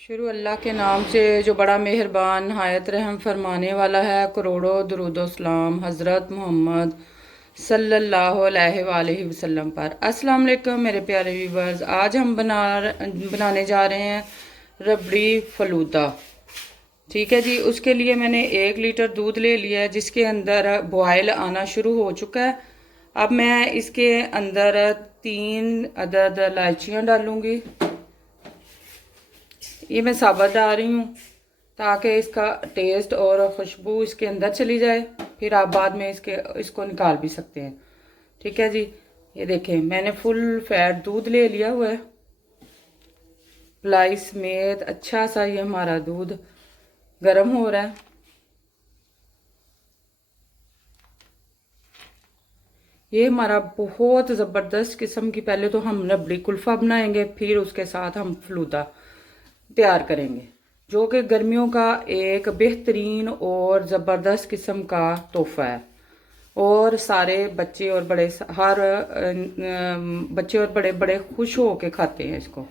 शुरू अल्लाह के नाम से जो बड़ा मेहरबान नहायत रहम फरमाने वाला है। करोड़ों दरूदो सलाम हज़रत मोहम्मद सल्लल्लाहु अलैहि वसल्लम पर। अस्सलाम वालेकुम मेरे प्यारे व्यूवर्स, आज हम बनाने जा रहे हैं रबड़ी फलूदा। ठीक है जी। उसके लिए मैंने 1 लीटर दूध ले लिया है जिसके अंदर बॉयल आना शुरू हो चुका है। अब मैं इसके अंदर 3 अदद इलायचियाँ डालूंगी। ये मैं साबुत डाल रही हूँ ताकि इसका टेस्ट और खुशबू इसके अंदर चली जाए। फिर आप बाद में इसको निकाल भी सकते हैं। ठीक है जी। ये देखें, मैंने फुल फैट दूध ले लिया हुआ है, मलाई समेत। अच्छा सा ये हमारा दूध गर्म हो रहा है। ये हमारा बहुत ज़बरदस्त किस्म की, पहले तो हम रबड़ी कुल्फ़ा बनाएंगे, फिर उसके साथ हम फलूदा तैयार करेंगे, जो कि गर्मियों का एक बेहतरीन और ज़बरदस्त किस्म का तोहफ़ा है। और सारे बच्चे और बड़े, हर बच्चे और बड़े बड़े खुश हो के खाते हैं इसको।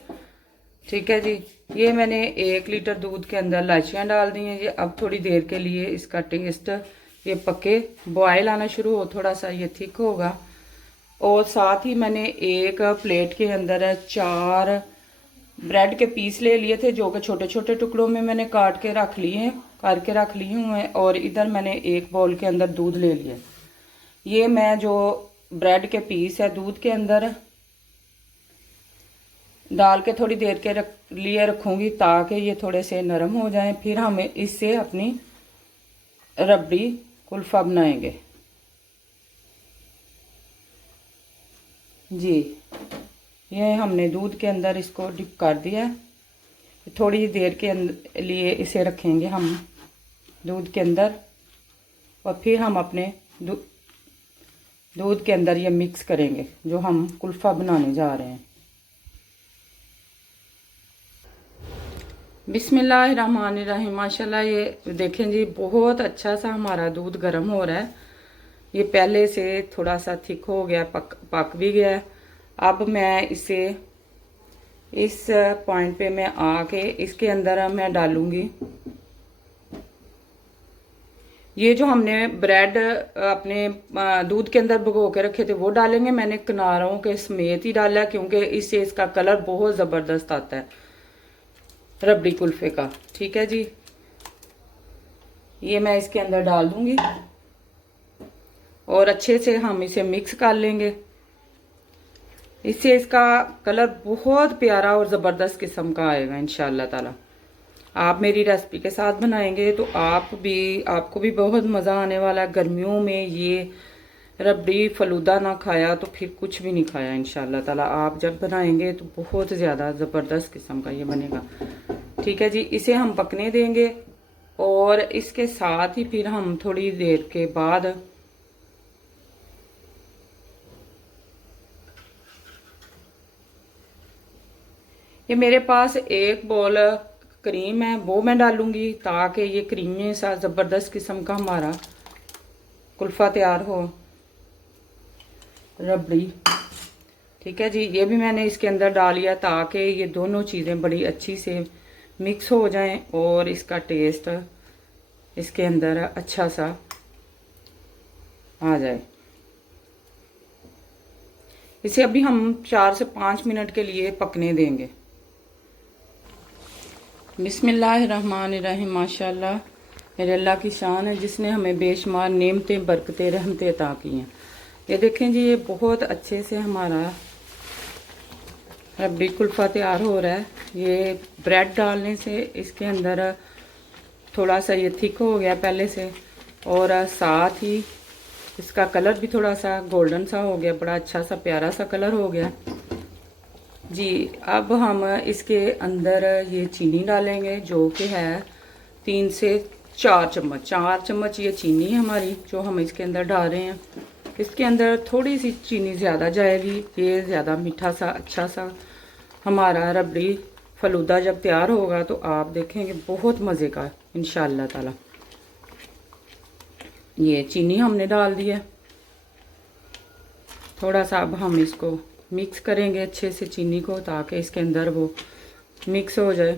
ठीक है जी। ये मैंने 1 लीटर दूध के अंदर इलायचियाँ डाल दी हैं। ये अब थोड़ी देर के लिए इसका टेस्ट ये पके बॉयल आना शुरू हो, थोड़ा सा ये थिक होगा। और साथ ही मैंने एक प्लेट के अंदर 4 ब्रेड के पीस ले लिए थे, जो कि छोटे छोटे टुकड़ों में मैंने काट के रख लिए हैं, करके रख लिए हुए हैं। और इधर मैंने एक बाउल के अंदर दूध ले लिया। ये मैं जो ब्रेड के पीस है दूध के अंदर डाल के थोड़ी देर के लिए रखूँगी ताकि ये थोड़े से नरम हो जाएं। फिर हम इससे अपनी रबड़ी कुल्फ़ा बनाएंगे जी। ये हमने दूध के अंदर इसको डिप कर दिया है। थोड़ी देर के लिए इसे रखेंगे हम दूध के अंदर, और फिर हम अपने दूध के अंदर ये मिक्स करेंगे जो हम कुल्फ़ा बनाने जा रहे हैं। बिस्मिल्लाहिर्रहमानिर्रहीम। माशाल्लाह ये देखें जी, बहुत अच्छा सा हमारा दूध गर्म हो रहा है। ये पहले से थोड़ा सा थिक हो गया, पक भी गया है। अब मैं इसे इस पॉइंट पे मैं आके इसके अंदर मैं डालूंगी ये जो हमने ब्रेड अपने दूध के अंदर भिगो के रखे थे वो डालेंगे। मैंने किनारों के समेत ही डाला क्योंकि इससे इसका कलर बहुत ज़बरदस्त आता है रबड़ी कुल्फे का। ठीक है जी। ये मैं इसके अंदर डाल दूंगी और अच्छे से हम इसे मिक्स कर लेंगे। इससे इसका कलर बहुत प्यारा और ज़बरदस्त किस्म का आएगा इंशाल्लाह ताला। आप मेरी रेसिपी के साथ बनाएंगे तो आपको भी बहुत मज़ा आने वाला है। गर्मियों में ये रबड़ी फलूदा ना खाया तो फिर कुछ भी नहीं खाया इंशाल्लाह ताला। आप जब बनाएंगे तो बहुत ज़्यादा ज़बरदस्त किस्म का ये बनेगा। ठीक है जी। इसे हम पकने देंगे और इसके साथ ही फिर हम थोड़ी देर के बाद ये मेरे पास एक बॉल क्रीम है वो मैं डालूंगी ताकि ये क्रीमी सा ज़बरदस्त किस्म का हमारा कुल्फ़ा तैयार हो रबड़ी। ठीक है जी। ये भी मैंने इसके अंदर डाल लिया ताकि ये दोनों चीज़ें बड़ी अच्छी से मिक्स हो जाएं और इसका टेस्ट इसके अंदर अच्छा सा आ जाए। इसे अभी हम 4 से 5 मिनट के लिए पकने देंगे। बिस्मिल्लाहिर्रहमानिर्रहीम। माशाल्लाह मेरे अल्लाह की शान है जिसने हमें बेशुमार नेमतें बरकतें रहमतें अता की हैं। ये देखें जी, ये बहुत अच्छे से हमारा रबड़ी कुल्फ़ा तैयार हो रहा है। ये ब्रेड डालने से इसके अंदर थोड़ा सा ये थिक हो गया पहले से, और साथ ही इसका कलर भी थोड़ा सा गोल्डन सा हो गया, बड़ा अच्छा सा प्यारा सा कलर हो गया जी। अब हम इसके अंदर ये चीनी डालेंगे जो कि है 3 से 4 चम्मच। 4 चम्मच ये चीनी है हमारी जो हम इसके अंदर डाल रहे हैं। इसके अंदर थोड़ी सी चीनी ज़्यादा जाएगी, ये ज़्यादा मीठा सा अच्छा सा हमारा रबड़ी फलूदा जब तैयार होगा तो आप देखेंगे बहुत मज़े का इंशाल्लाह ताला। ये चीनी हमने डाल दी है थोड़ा सा। अब हम इसको मिक्स करेंगे अच्छे से चीनी को ताकि इसके अंदर वो मिक्स हो जाए।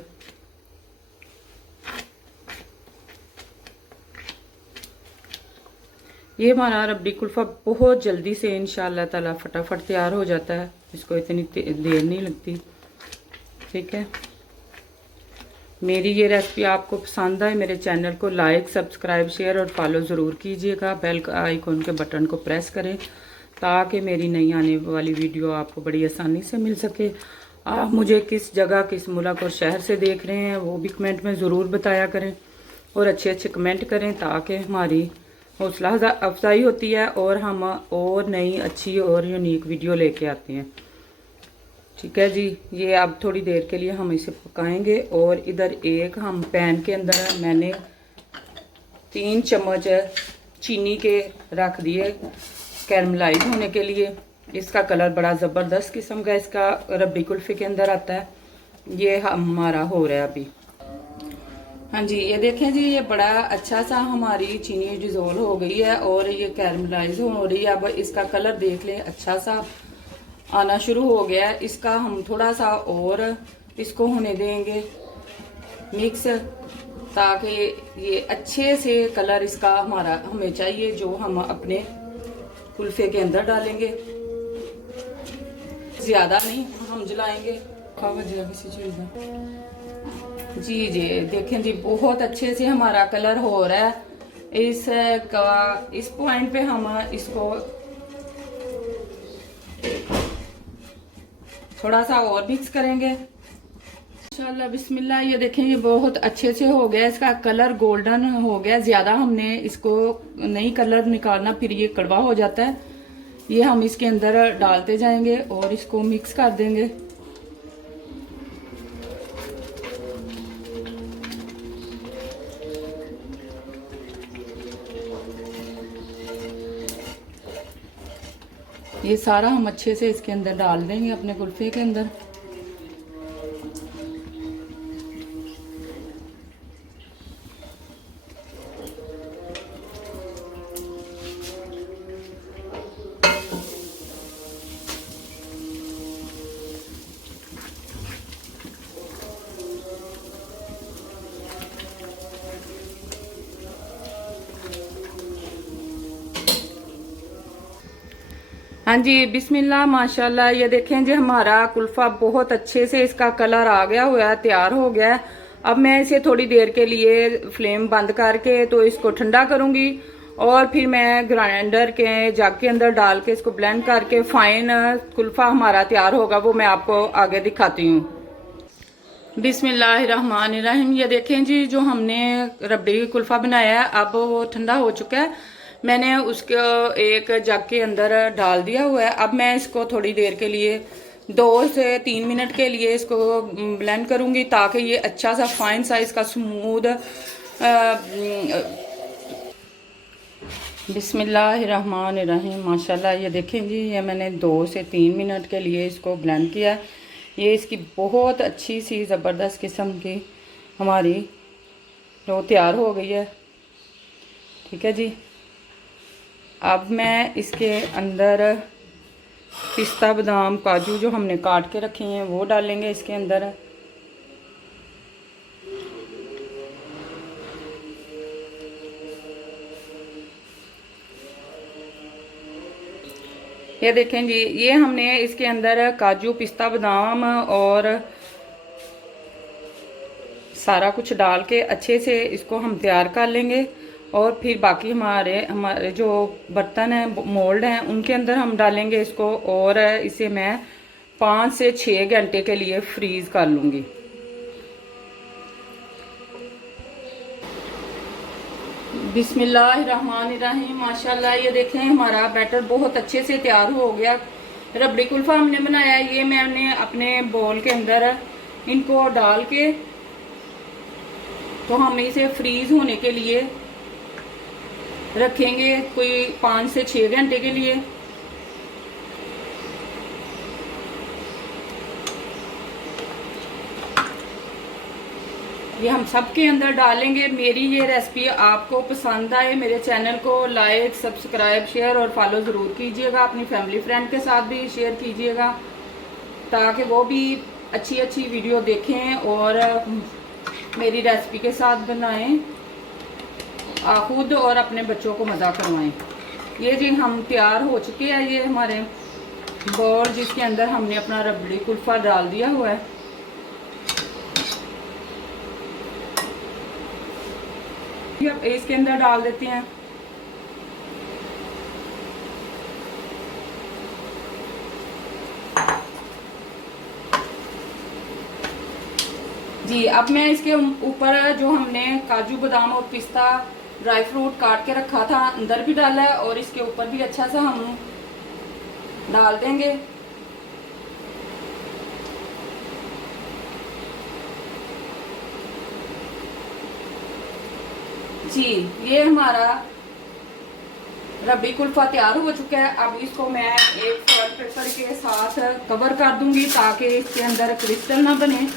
ये हमारा रबड़ी कुल्फ़ा बहुत जल्दी से इंशाल्लाह ताला फटाफट तैयार हो जाता है, इसको इतनी देर नहीं लगती। ठीक है, मेरी ये रेसिपी आपको पसंद आए मेरे चैनल को लाइक, सब्सक्राइब, शेयर और फॉलो ज़रूर कीजिएगा। बेल आइकॉन के बटन को प्रेस करें ताकि मेरी नई आने वाली वीडियो आपको बड़ी आसानी से मिल सके। आप मुझे किस जगह, किस मुल्क और शहर से देख रहे हैं वो भी कमेंट में ज़रूर बताया करें और अच्छे अच्छे कमेंट करें ताकि हमारी हौसला अफजाई होती है और हम और नई अच्छी और यूनिक वीडियो लेके आते हैं। ठीक है जी, ये अब थोड़ी देर के लिए हम इसे पकाएंगे। और इधर एक हम पैन के अंदर मैंने 3 चम्मच चीनी के रख दिए कैरमलाइज होने के लिए। इसका कलर बड़ा ज़बरदस्त किस्म का इसका रबड़ी कुल्फ़ी के अंदर आता है। ये हमारा हो रहा है अभी। हाँ जी, ये देखें जी, ये बड़ा अच्छा सा हमारी चीनी डिज़ोल्व हो गई है और ये कैरमलाइज हो रही है। अब इसका कलर देख लें, अच्छा सा आना शुरू हो गया है। इसका हम थोड़ा सा और इसको होने देंगे मिक्स, ताकि ये अच्छे से कलर इसका हमारा हमें चाहिए जो हम अपने कुल्फे के अंदर डालेंगे। ज़्यादा नहीं हम जलाएंगे किसी चीज़ में। जी जी, देखें जी, बहुत अच्छे से हमारा कलर हो रहा है। इस पॉइंट पे हम इसको थोड़ा सा और मिक्स करेंगे इंशाल्लाह। बिस्मिल्लाह। ये देखें, ये बहुत अच्छे से हो गया, इसका कलर गोल्डन हो गया। ज़्यादा हमने इसको नहीं कलर निकालना, फिर ये कड़वा हो जाता है। ये हम इसके अंदर डालते जाएंगे और इसको मिक्स कर देंगे। ये सारा हम अच्छे से इसके अंदर डाल देंगे अपने कुल्फे के अंदर। हाँ जी, बिस्मिल्लाह, माशाल्लाह। ये देखें जी, हमारा कुल्फ़ा बहुत अच्छे से इसका कलर आ गया हुआ है, तैयार हो गया है। अब मैं इसे थोड़ी देर के लिए फ्लेम बंद करके तो इसको ठंडा करूँगी और फिर मैं ग्राइंडर के जग के अंदर डाल के इसको ब्लेंड करके फाइन कुल्फ़ा हमारा तैयार होगा, वो मैं आपको आगे दिखाती हूँ। बिस्मिल्लाहिर्रहमानिर्रहीम। ये देखें जी, जो हमने रबड़ी कुल्फ़ा बनाया है अब वो ठंडा हो चुका है। मैंने उसको एक जग के अंदर डाल दिया हुआ है। अब मैं इसको थोड़ी देर के लिए 2 से 3 मिनट के लिए इसको ब्लेंड करूँगी ताकि ये अच्छा सा फाइन साइज का स्मूद। बिस्मिल्लाहिर्रहमानिर्रहीम। माशाल्लाह। ये देखें जी, ये मैंने 2 से 3 मिनट के लिए इसको ब्लेंड किया। ये इसकी बहुत अच्छी सी ज़बरदस्त किस्म की हमारी जो तैयार हो गई है। ठीक है जी, अब मैं इसके अंदर पिस्ता, बादाम, काजू जो हमने काट के रखे हैं वो डालेंगे इसके अंदर। ये देखें जी, ये हमने इसके अंदर काजू, पिस्ता, बादाम और सारा कुछ डाल के अच्छे से इसको हम तैयार कर लेंगे। और फिर बाकी हमारे जो बर्तन हैं, मोल्ड हैं, उनके अंदर हम डालेंगे इसको और इसे मैं 5 से 6 घंटे के लिए फ्रीज कर लूँगी। बिस्मिल्लाहिर्रहमानिर्रहीम। माशाल्लाह। ये देखें, हमारा बैटर बहुत अच्छे से तैयार हो गया। रबड़ी कुल्फ़ा हमने बनाया, ये मैंने अपने बोल के अंदर इनको डाल के तो हम इसे फ्रीज होने के लिए रखेंगे कोई 5 से 6 घंटे के लिए। ये हम सब के अंदर डालेंगे। मेरी ये रेसिपी आपको पसंद आए मेरे चैनल को लाइक, सब्सक्राइब, शेयर और फॉलो ज़रूर कीजिएगा। अपनी फैमिली फ्रेंड के साथ भी शेयर कीजिएगा ताकि वो भी अच्छी अच्छी वीडियो देखें और मेरी रेसिपी के साथ बनाएं, खुद और अपने बच्चों को मज़ा करवाएं। ये जी हम तैयार हो चुके हैं। ये हमारे बॉल जिसके अंदर हमने अपना रबड़ी कुल्फा डाल दिया हुआ है। अब इसके अंदर डाल देते हैं। जी अब मैं इसके ऊपर जो हमने काजू बादाम और पिस्ता ड्राई फ्रूट काट के रखा था अंदर भी डाला है और इसके ऊपर भी अच्छा सा हम डाल देंगे। जी ये हमारा रबड़ी कुल्फा तैयार हो चुका है। अब इसको मैं एक फॉइल पेपर के साथ कवर कर दूंगी ताकि इसके अंदर क्रिस्टल ना बने।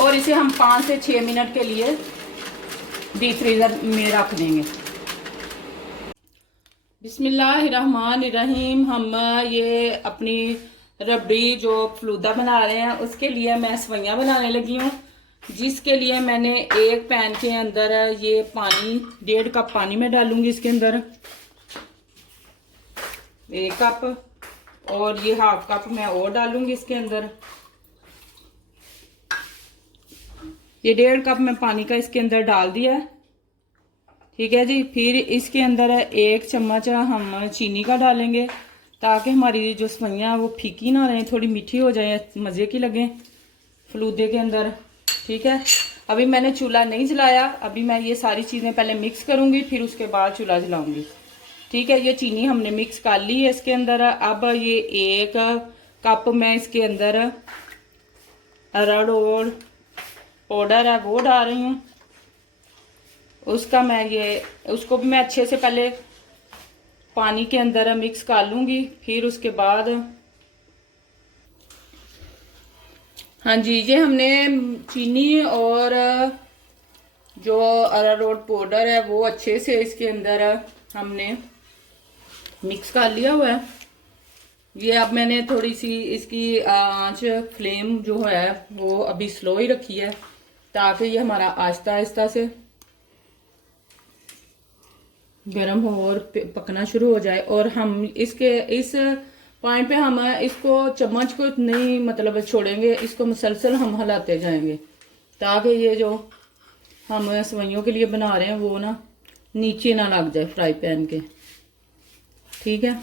और इसे हम 5 से 6 मिनट के लिए डीप फ्रीजर में रख देंगे। बिस्मिल्लाहिर्रहमानिर्रहीम। हम ये अपनी रबड़ी जो फलूदा बना रहे हैं उसके लिए मैं सवैयाँ बनाने लगी हूँ, जिसके लिए मैंने एक पैन के अंदर ये पानी 1.5 कप पानी में डालूंगी। इसके अंदर 1 कप और ये 1/2 कप मैं और डालूंगी इसके अंदर। ये 1.5 कप मैं पानी का इसके अंदर डाल दिया है। ठीक है जी। फिर इसके अंदर 1 चम्मच हम चीनी का डालेंगे ताकि हमारी जो सवैयाँ वो फीकी ना रहें, थोड़ी मीठी हो जाए, मज़े की लगें फलूदे के अंदर। ठीक है। अभी मैंने चूल्हा नहीं जलाया, अभी मैं ये सारी चीज़ें पहले मिक्स करूँगी फिर उसके बाद चूल्हा जलाऊँगी। ठीक है। ये चीनी हमने मिक्स कर ली है इसके अंदर। अब ये 1 कप मैं इसके अंदर अरारोट पाउडर है वो डाल रही हूँ। उसको भी मैं अच्छे से पहले पानी के अंदर मिक्स कर लूँगी। फिर उसके बाद हाँ जी, ये हमने चीनी और जो अरारोट पाउडर है वो अच्छे से इसके अंदर हमने मिक्स कर लिया हुआ है। ये अब मैंने थोड़ी सी इसकी आंच फ्लेम जो है वो अभी स्लो ही रखी है ताकि ये हमारा आहिस्ता आहिस्ता से गर्म हो और पकना शुरू हो जाए। और हम इस पॉइंट पे हम इसको चम्मच को नहीं मतलब छोड़ेंगे, इसको मुसलसल हम हिलाते जाएंगे ताकि ये जो हम सवैयों के लिए बना रहे हैं वो ना नीचे ना लग जाए फ्राई पैन के। ठीक है।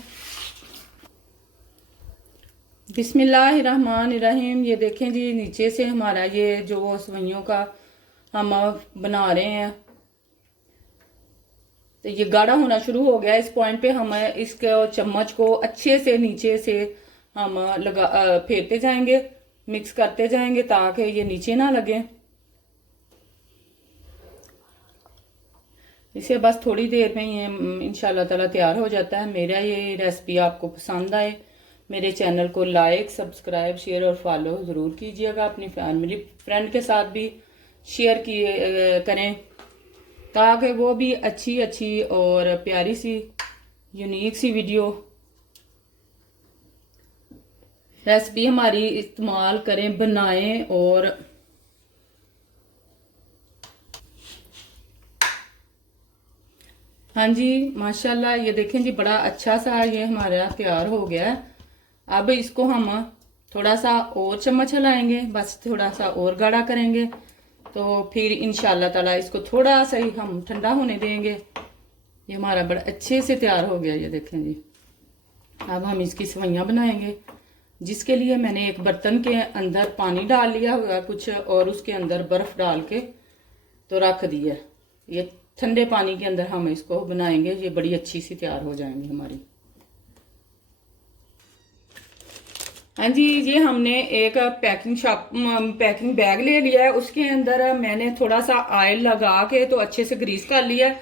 बिस्मिल्लाहिर्रहमानिर्रहीम। ये देखें जी, नीचे से हमारा ये जो सवैयों का हम बना रहे हैं तो ये गाढ़ा होना शुरू हो गया। इस पॉइंट पे हम इसके चम्मच को अच्छे से नीचे से हम फेरते जाएंगे, मिक्स करते जाएंगे ताकि ये नीचे ना लगे। इसे बस थोड़ी देर में ये इंशाल्लाह ताला तैयार हो जाता है। मेरा ये रेसिपी आपको पसंद आए, मेरे चैनल को लाइक, सब्सक्राइब, शेयर और फॉलो ज़रूर कीजिएगा। अपनी फैमिली फ्रेंड के साथ भी शेयर करें ताकि वो भी अच्छी और प्यारी सी यूनिक सी वीडियो रेसिपी हमारी इस्तेमाल करें, बनाएं। और हाँ जी, माशाल्लाह ये देखें जी, बड़ा अच्छा सा ये हमारा तैयार हो गया है। अब इसको हम थोड़ा सा और चम्मच हिलाएंगे, बस थोड़ा सा और गाढ़ा करेंगे तो फिर इंशाल्लाह ताला इसको थोड़ा सा ही हम ठंडा होने देंगे। ये हमारा बड़ा अच्छे से तैयार हो गया। ये देखें जी, अब हम इसकी सवैयाँ बनाएंगे, जिसके लिए मैंने एक बर्तन के अंदर पानी डाल लिया हुआ कुछ और उसके अंदर बर्फ़ डाल के तो रख दिया। ये ठंडे पानी के अंदर हम इसको बनाएंगे, ये बड़ी अच्छी सी तैयार हो जाएंगी हमारी। हाँ जी, ये हमने एक पैकिंग बैग ले लिया है। उसके अंदर मैंने थोड़ा सा ऑयल लगा के तो अच्छे से ग्रीस कर लिया है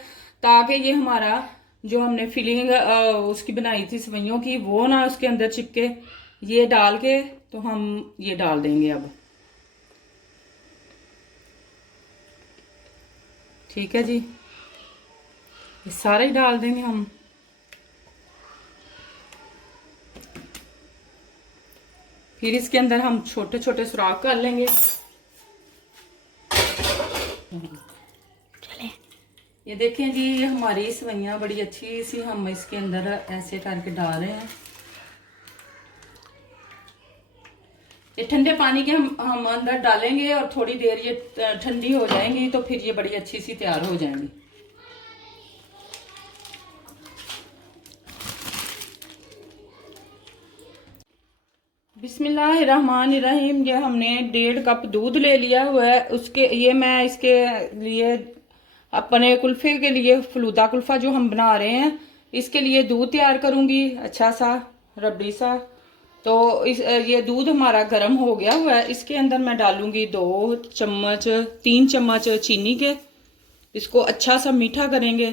ताकि ये हमारा जो हमने फिलिंग उसकी बनाई थी सवैयों की वो ना उसके अंदर चिपके। ये डाल के तो हम ये डाल देंगे अब। ठीक है जी, ये सारा ही डाल देंगे हम। फिर इसके अंदर हम छोटे छोटे सुराख कर लेंगे। देखें जी, ये हमारी सवैयाँ बड़ी अच्छी सी हम इसके अंदर ऐसे करके डाल रहे हैं। ये ठंडे पानी के हम अंदर डालेंगे और थोड़ी देर ये ठंडी हो जाएंगी तो फिर ये बड़ी अच्छी सी तैयार हो जाएंगी। बिस्मिल्लाहिर्रहमानिर्रहीम। ये हमने 1.5 कप दूध ले लिया हुआ है। उसके ये मैं इसके लिए अपने कुल्फे के लिए फलूदा कुल्फा जो हम बना रहे हैं इसके लिए दूध तैयार करूंगी, अच्छा सा रबड़ी सा। तो ये दूध हमारा गर्म हो गया हुआ है। इसके अंदर मैं डालूंगी 3 चम्मच चीनी के। इसको अच्छा सा मीठा करेंगे।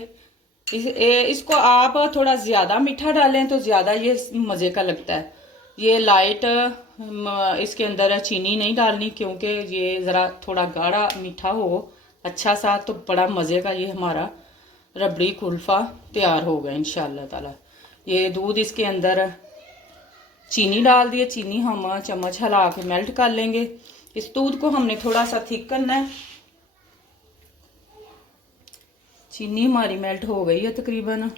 इसको आप थोड़ा ज़्यादा मीठा डालें तो ज़्यादा ये मज़े का लगता है। ये लाइट इसके अंदर चीनी नहीं डालनी, क्योंकि ये ज़रा थोड़ा गाढ़ा मीठा हो अच्छा सा, तो बड़ा मज़े का ये हमारा रबड़ी कुल्फ़ा तैयार होगा इंशाअल्लाह ताला। ये दूध इसके अंदर चीनी डाल दिए। चीनी हम चम्मच हिला के मेल्ट कर लेंगे। इस दूध को हमने थोड़ा सा थिक करना है। चीनी हमारी मेल्ट हो गई है तकरीबन।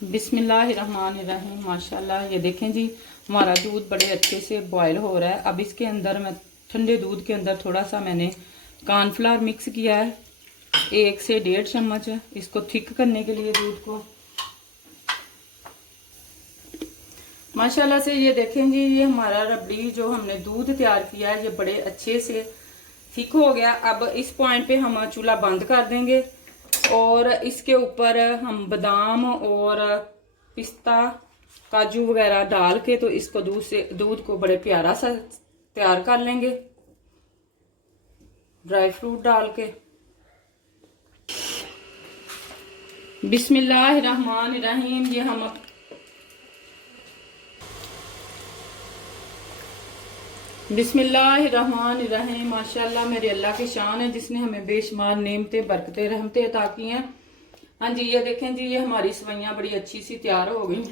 बिस्मिल्लाहिर्रहमानिर्रहीम। माशाल्लाह, ये देखें जी हमारा दूध बड़े अच्छे से बॉयल हो रहा है। अब इसके अंदर मैं ठंडे दूध के अंदर थोड़ा सा मैंने कॉर्नफ्लावर मिक्स किया है, 1 से 1.5 चम्मच, इसको थिक करने के लिए दूध को। माशाल्लाह से ये देखें जी, ये हमारा रबड़ी जो हमने दूध तैयार किया है ये बड़े अच्छे से थिक हो गया। अब इस पॉइंट पे हम चूल्हा बंद कर देंगे और इसके ऊपर हम बादाम और पिस्ता काजू वगैरह डाल के तो इसको दूध को बड़े प्यारा सा तैयार कर लेंगे, ड्राई फ्रूट डाल के। बिस्मिल्लाहिर्रहमानिर्रहीम। ये हम बिस्मिल्लाहिर्रहमानिर्रहीम। माशाल्लाह, मेरे अल्लाह की शान है जिसने हमें बेशुमार नेमतें बरकतें रहमतें अता की हैं। हाँ जी, ये देखें जी, ये हमारी सवैयाँ बड़ी अच्छी सी तैयार हो गई।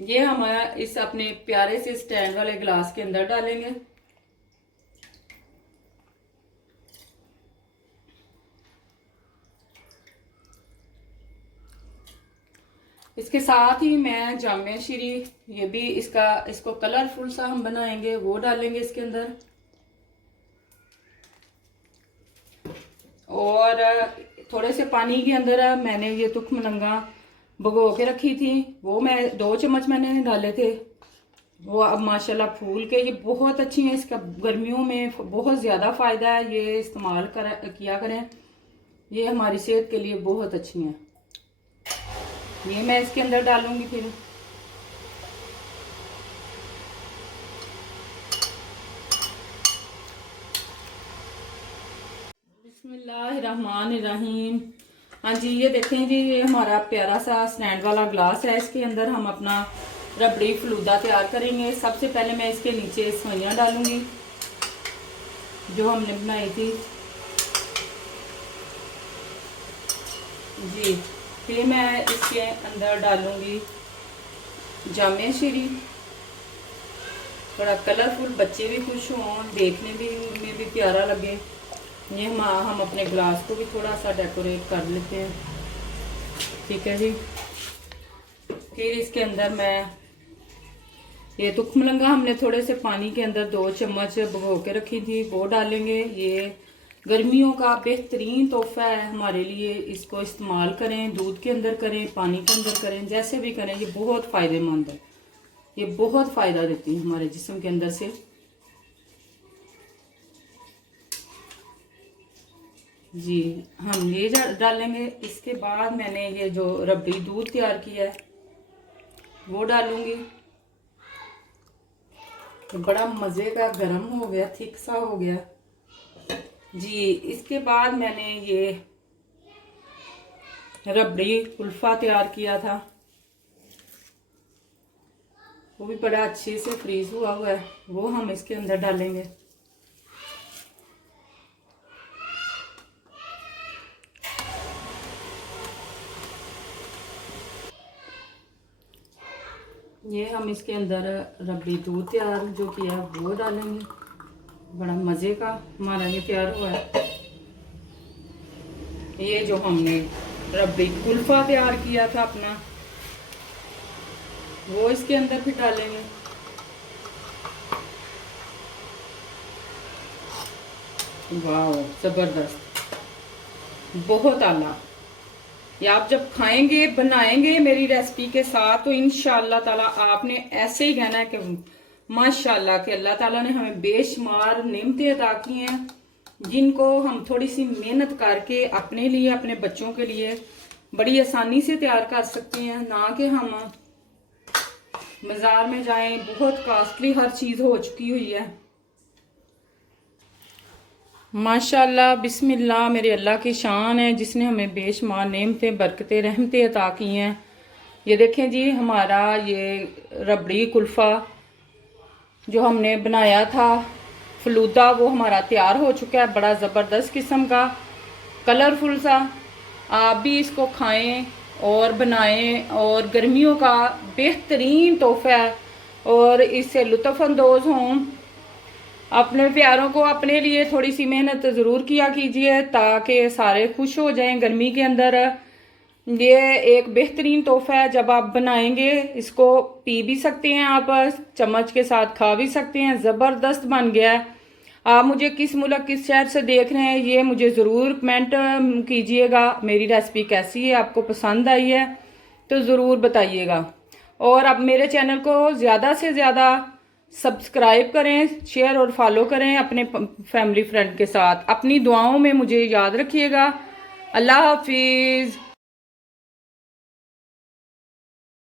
ये हम इस अपने प्यारे से स्टैंड वाले गिलास के अंदर डालेंगे। इसके साथ ही मैं जामे शीरी, ये भी इसको कलरफुल सा हम बनाएंगे, वो डालेंगे इसके अंदर। और थोड़े से पानी के अंदर मैंने ये तुखमलंगा भिगो के रखी थी, वो मैं 2 चम्मच मैंने डाले थे। वो अब माशाल्लाह फूल के ये बहुत अच्छी हैं। इसका गर्मियों में बहुत ज़्यादा फ़ायदा है, ये इस्तेमाल किया करें, ये हमारी सेहत के लिए बहुत अच्छी हैं। ये मैं इसके अंदर डालूंगी फिर। बिस्मिल्लाहिर्रहमानिर्रहीम। हाँ जी, ये देखें जी, ये हमारा प्यारा सा स्टैंड वाला ग्लास है। इसके अंदर हम अपना रबड़ी फलूदा तैयार करेंगे। सबसे पहले मैं इसके नीचे सवैयाँ डालूंगी जो हमने बनाई थी जी। फिर मैं इसके अंदर डालूंगी जामे शीरी, थोड़ा कलरफुल, बच्चे भी खुश हों, देखने में भी प्यारा लगे। ये हम अपने ग्लास को भी थोड़ा सा डेकोरेट कर लेते हैं, ठीक है जी। फिर इसके अंदर मैं ये तुखमलंगा हमने थोड़े से पानी के अंदर 2 चम्मच भिगो के रखी थी, वो डालेंगे। ये गर्मियों का बेहतरीन तोहफा है हमारे लिए, इसको इस्तेमाल करें, दूध के अंदर करें, पानी के अंदर करें, जैसे भी करें, ये बहुत फ़ायदेमंद है। ये बहुत फ़ायदा देती है हमारे जिस्म के अंदर से जी। हम ये डालेंगे। इसके बाद मैंने ये जो रबड़ी दूध तैयार किया है वो डालूंगी। बड़ा मज़े का गर्म हो गया, थिक सा हो गया जी। इसके बाद मैंने ये रबड़ी कुल्फा तैयार किया था, वो भी बड़ा अच्छे से फ्रीज हुआ है, वो हम इसके अंदर डालेंगे। ये हम इसके अंदर रबड़ी दूध तैयार जो किया वो डालेंगे। बड़ा मज़े का हमारा ये तैयार हुआ है। ये जो हमने रबड़ी कुल्फा तैयार किया था अपना, वो इसके अंदर भी डालेंगे। वाह, ज़बरदस्त, बहुत आला। ये आप जब खाएंगे बनाएंगे मेरी रेसिपी के साथ तो इंशाअल्लाह ताला आपने ऐसे ही कहना है कि माशाल्लाह कि अल्लाह ताला ने हमें बेशुमार नेमतें अता की हैं, जिनको हम थोड़ी सी मेहनत करके अपने लिए अपने बच्चों के लिए बड़ी आसानी से तैयार कर सकते हैं, ना कि हम बाजार में जाएं। बहुत कॉस्टली हर चीज़ हो चुकी हुई है। माशाल्लाह बिस्मिल्लाह, मेरे अल्लाह की शान है जिसने हमें बेशुमार नेमतें बरकतें रहमतें अता की हैं। ये देखें जी, हमारा ये रबड़ी कुल्फ़ा जो हमने बनाया था फलूदा, वो हमारा तैयार हो चुका है। बड़ा ज़बरदस्त किस्म का कलरफुल सा। आप भी इसको खाएं और बनाएं, और गर्मियों का बेहतरीन तोहफ़ा है, और इससे लुत्फ़अंदोज़ हों। अपने प्यारों को अपने लिए थोड़ी सी मेहनत ज़रूर किया कीजिए ताकि सारे खुश हो जाएं गर्मी के अंदर। ये एक बेहतरीन तोहफ़ा है। जब आप बनाएंगे इसको पी भी सकते हैं, आप चम्मच के साथ खा भी सकते हैं। ज़बरदस्त बन गया है। आप मुझे किस मुल्क किस शहर से देख रहे हैं ये मुझे ज़रूर कमेंट कीजिएगा। मेरी रेसिपी कैसी है, आपको पसंद आई है तो ज़रूर बताइएगा। और अब मेरे चैनल को ज़्यादा से ज़्यादा सब्सक्राइब करें, शेयर और फॉलो करें अपने फैमिली फ्रेंड के साथ। अपनी दुआओं में मुझे याद रखिएगा। अल्लाह हाफिज़।